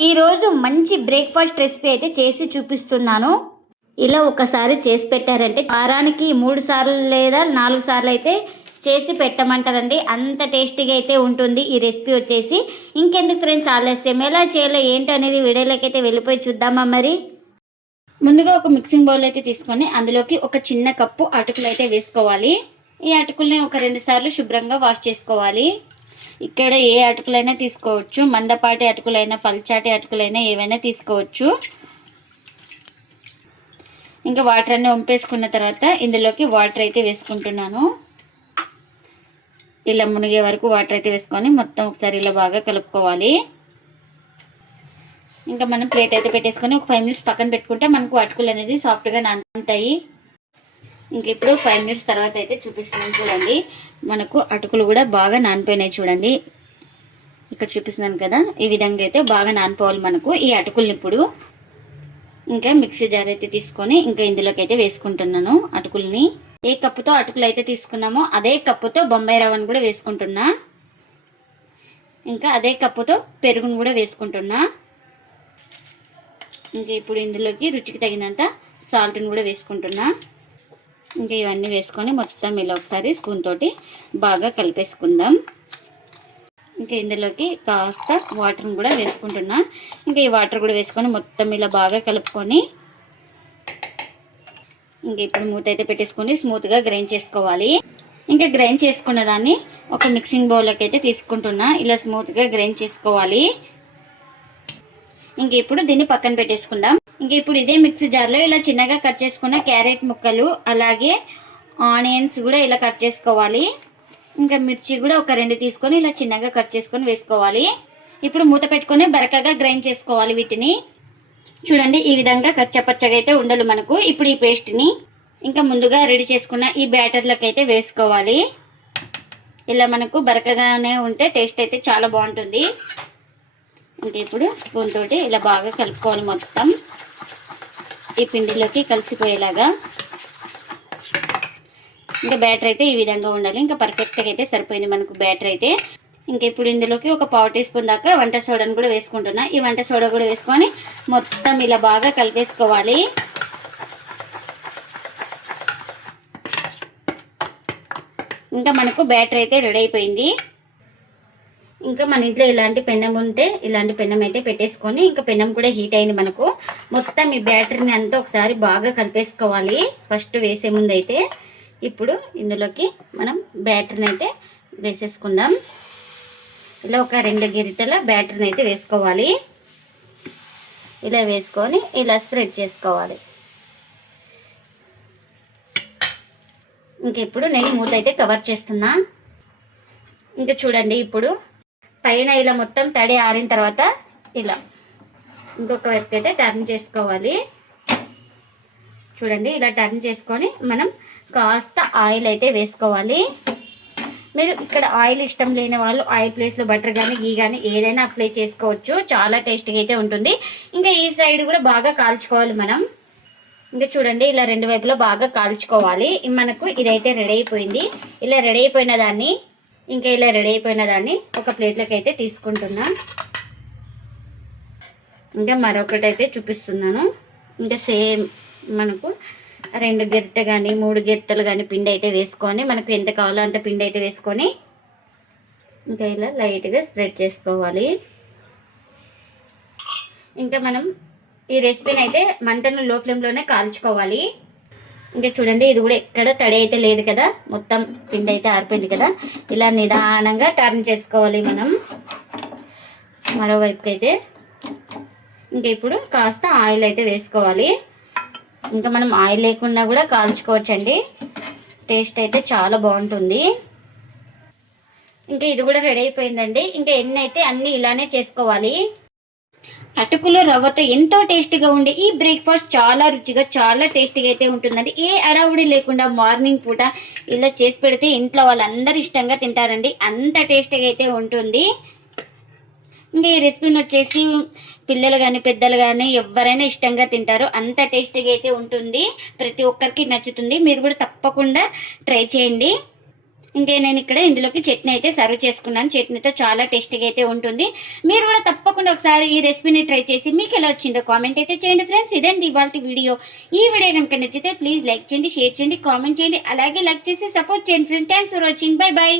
ఈరోజు మంచి breakfast recipe అయితే చేసి చూపిస్తున్నాను. ఇలా ఒకసారి చేసి పెట్టారంటే వారానికి 3 సార్లు లేదా 4 సార్లు అయితే చేసి పెట్టమంటారండి. అంత టేస్టీగా అయితే ఉంటుంది ఈ రెసిపీ వచ్చేసి. ఇంకెందుకు ఫ్రెండ్స్ ఆలస్యం, ఎలా చేయాలో ఏంటనేది వీడియోలోకి అయితే వెళ్ళిపోయి చూద్దామా మరి. ముందుగా ఒక మిక్సింగ్ బౌల్ అయితే తీసుకొని అందులోకి ఒక చిన్న కప్పు అటుకులు అయితే వేసుకోవాలి. ఈ అటుకుల్ని ఒక 2 సార్లు శుభ్రంగా వాష్ చేసుకోవాలి. ఇక్కడ ఏ అటుకులైనా తీసుకోవచ్చు, మందపాటి అటుకులైనా పల్చాటి అటుకులైనా ఏవైనా తీసుకోవచ్చు. ఇంకా వాటర్ అన్నీ వంపేసుకున్న తర్వాత ఇందులోకి వాటర్ అయితే వేసుకుంటున్నాను. ఇలా మునిగే వరకు వాటర్ అయితే వేసుకొని మొత్తం ఒకసారి ఇలా బాగా కలుపుకోవాలి. ఇంకా మనం ప్లేట్ అయితే పెట్టేసుకొని ఒక 5 మినిట్స్ పక్కన పెట్టుకుంటే మనకు అటుకులు అనేది సాఫ్ట్గా నానుతాయి. ఇంక ఇప్పుడు 5 మినిట్స్ తర్వాత అయితే చూపిస్తున్నాను చూడండి. మనకు అటుకులు కూడా బాగా నానిపోయినాయి చూడండి. ఇక్కడ చూపిస్తున్నాను కదా, ఈ విధంగా అయితే బాగా నానిపోవాలి మనకు ఈ అటుకుల్ని. ఇప్పుడు ఇంకా మిక్సీ జార్ అయితే తీసుకొని ఇంకా ఇందులోకి అయితే వేసుకుంటున్నాను అటుకుల్ని. ఏ కప్పుతో అటుకులు అయితే తీసుకున్నామో అదే కప్పుతో బొంబాయి రవ్వను కూడా వేసుకుంటున్నా. ఇంకా అదే కప్పుతో పెరుగును కూడా వేసుకుంటున్నా. ఇంకా ఇప్పుడు ఇందులోకి రుచికి తగినంత సాల్ట్ని కూడా వేసుకుంటున్నా. ఇంకా ఇవన్నీ వేసుకొని మొత్తం ఇలా ఒకసారి స్పూన్ తోటి బాగా కలిపేసుకుందాం. ఇంకా ఇందులోకి కాస్త వాటర్ని కూడా వేసుకుంటున్నా. ఇంకా ఈ వాటర్ కూడా వేసుకొని మొత్తం ఇలా బాగా కలుపుకొని ఇంకా ఇప్పుడు మూత అయితే పెట్టేసుకొని స్మూత్గా గ్రైండ్ చేసుకోవాలి. ఇంకా గ్రైండ్ చేసుకున్న దాన్ని ఒక మిక్సింగ్ బౌల్లోకి అయితే తీసుకుంటున్నా. ఇలా స్మూత్గా గ్రైండ్ చేసుకోవాలి. ఇంక ఇప్పుడు దీన్ని పక్కన పెట్టేసుకుందాం. ఇంకా ఇప్పుడు ఇదే మిక్సీ జార్లో ఇలా చిన్నగా కట్ చేసుకున్న క్యారెట్ ముక్కలు, అలాగే ఆనియన్స్ కూడా ఇలా కట్ చేసుకోవాలి. ఇంకా మిర్చి కూడా ఒక 2 తీసుకొని ఇలా చిన్నగా కట్ చేసుకొని వేసుకోవాలి. ఇప్పుడు మూత పెట్టుకొని బరకగా గ్రైండ్ చేసుకోవాలి వీటిని. చూడండి ఈ విధంగా కచ్చపచ్చగా అయితే ఉండాలి మనకు. ఇప్పుడు ఈ పేస్ట్ని ఇంకా ముందుగా రెడీ చేసుకున్న ఈ బ్యాటర్లకు అయితే వేసుకోవాలి. ఇలా మనకు బరకగానే ఉంటే టేస్ట్ అయితే చాలా బాగుంటుంది. ఇంకా ఇప్పుడు స్పూన్ తోటి ఇలా బాగా కలుపుకోవాలి మొత్తం ఈ పిండిలోకి కలిసిపోయేలాగా. ఇంకా బ్యాటర్ అయితే ఈ విధంగా ఉండాలి. ఇంకా పర్ఫెక్ట్గా అయితే సరిపోయింది మనకు బ్యాటర్ అయితే. ఇంకా ఇప్పుడు ఇందులోకి ఒక 1/4 టీ స్పూన్ దాకా వంట సోడాను కూడా వేసుకుంటున్నా. ఈ వంట సోడా కూడా వేసుకొని మొత్తం ఇలా బాగా కలిపేసుకోవాలి. ఇంకా మనకు బ్యాటర్ అయితే రెడీ అయిపోయింది. ఇంకా మన ఇంట్లో ఇలాంటి పెన్నం ఉంటే ఇలాంటి పెన్నం అయితే పెట్టేసుకొని, ఇంకా పెన్నం కూడా హీట్ అయింది మనకు. మొత్తం ఈ బ్యాటరీని అంతా ఒకసారి బాగా కలిపేసుకోవాలి ఫస్ట్ వేసే ముందు అయితే. ఇప్పుడు ఇందులోకి మనం బ్యాటరీని అయితే వేసేసుకుందాం. ఇలా ఒక 2 గిరిటెల బ్యాటరీని అయితే వేసుకోవాలి. ఇలా వేసుకొని ఇలా స్ప్రెడ్ చేసుకోవాలి. ఇంక ఇప్పుడు నేను మూత అయితే కవర్ చేస్తున్నా. ఇంకా చూడండి ఇప్పుడు పైన ఇలా మొత్తం తడి ఆరిన తర్వాత ఇలా ఇంకొక వైపు అయితే టర్న్ చేసుకోవాలి. చూడండి ఇలా టర్న్ చేసుకొని మనం కాస్త ఆయిల్ అయితే వేసుకోవాలి. మీరు ఇక్కడ ఆయిల్ ఇష్టం లేని వాళ్ళు ఆయిల్ ప్లేస్లో బటర్ కానీ గీ కానీ ఏదైనా అప్లై చేసుకోవచ్చు. చాలా టేస్టీగా అయితే ఉంటుంది. ఇంకా ఈ సైడ్ కూడా బాగా కాల్చుకోవాలి మనం. ఇంకా చూడండి ఇలా 2 వైపులా బాగా కాల్చుకోవాలి. మనకు ఇదైతే రెడీ అయిపోయింది. ఇలా రెడీ అయిపోయిన దాన్ని ఒక ప్లేట్లోకి అయితే తీసుకుంటున్నా. ఇంకా మరొకటి అయితే చూపిస్తున్నాను. ఇంకా సేమ్ మనకు 2 గిరిట కానీ 3 గిరిటలు కానీ పిండి అయితే వేసుకొని, మనకు ఎంత కావాలో అంత పిండి అయితే వేసుకొని ఇంకా ఇలా లైట్గా స్ప్రెడ్ చేసుకోవాలి. ఇంకా మనం ఈ రెసిపీని అయితే మంటను లో ఫ్లేమ్లోనే కాల్చుకోవాలి. ఇంకా చూడండి ఇది కూడా ఎక్కడ తడి అయితే లేదు కదా, మొత్తం పిండి అయితే ఆరిపోయింది కదా. ఇలా నిదానంగా టర్న్ చేసుకోవాలి మనం మరోవైపుకి అయితే. ఇంకా ఇప్పుడు కాస్త ఆయిల్ అయితే వేసుకోవాలి. ఇంకా మనం ఆయిల్ లేకుండా కూడా కాల్చుకోవచ్చండి. టేస్ట్ అయితే చాలా బాగుంటుంది. ఇంకా ఇది కూడా రెడీ అయిపోయిందండి. ఇంకా ఎన్ని అయితే అన్నీ ఇలానే చేసుకోవాలి. అటుకులు రవ్వతో ఎంతో టేస్టీగా ఉండే ఈ బ్రేక్ఫాస్ట్ చాలా రుచిగా చాలా టేస్టీగా అయితే ఉంటుందండి. ఏ అడావుడి లేకుండా మార్నింగ్ పూట ఇలా చేసి పెడితే ఇంట్లో వాళ్ళందరూ ఇష్టంగా తింటారండి. అంత టేస్టీగా అయితే ఉంటుంది. ఇంకా ఈ రెసిపీని వచ్చేసి పిల్లలు కానీ పెద్దలు కానీ ఎవరైనా ఇష్టంగా తింటారు. అంత టేస్టీగా అయితే ఉంటుంది. ప్రతి ఒక్కరికి నచ్చుతుంది. మీరు కూడా తప్పకుండా ట్రై చేయండి. ఇంకా నేను ఇక్కడ ఇందులోకి చట్నీ అయితే సర్వ్ చేసుకున్నాను. చట్నీతో చాలా టేస్టీగా అయితే ఉంటుంది. మీరు కూడా తప్పకుండా ఒకసారి ఈ రెసిపీని ట్రై చేసి మీకు ఎలా వచ్చిందో కామెంట్ అయితే చేయండి ఫ్రెండ్స్. ఇదండి ఇవాళ వీడియో. ఈ వీడియో కనుక నచ్చితే ప్లీజ్ లైక్ చేయండి, షేర్ చేయండి, కామెంట్ చేయండి, అలాగే లైక్ చేసి సపోర్ట్ చేయండి friends. Thanks for watching. By by.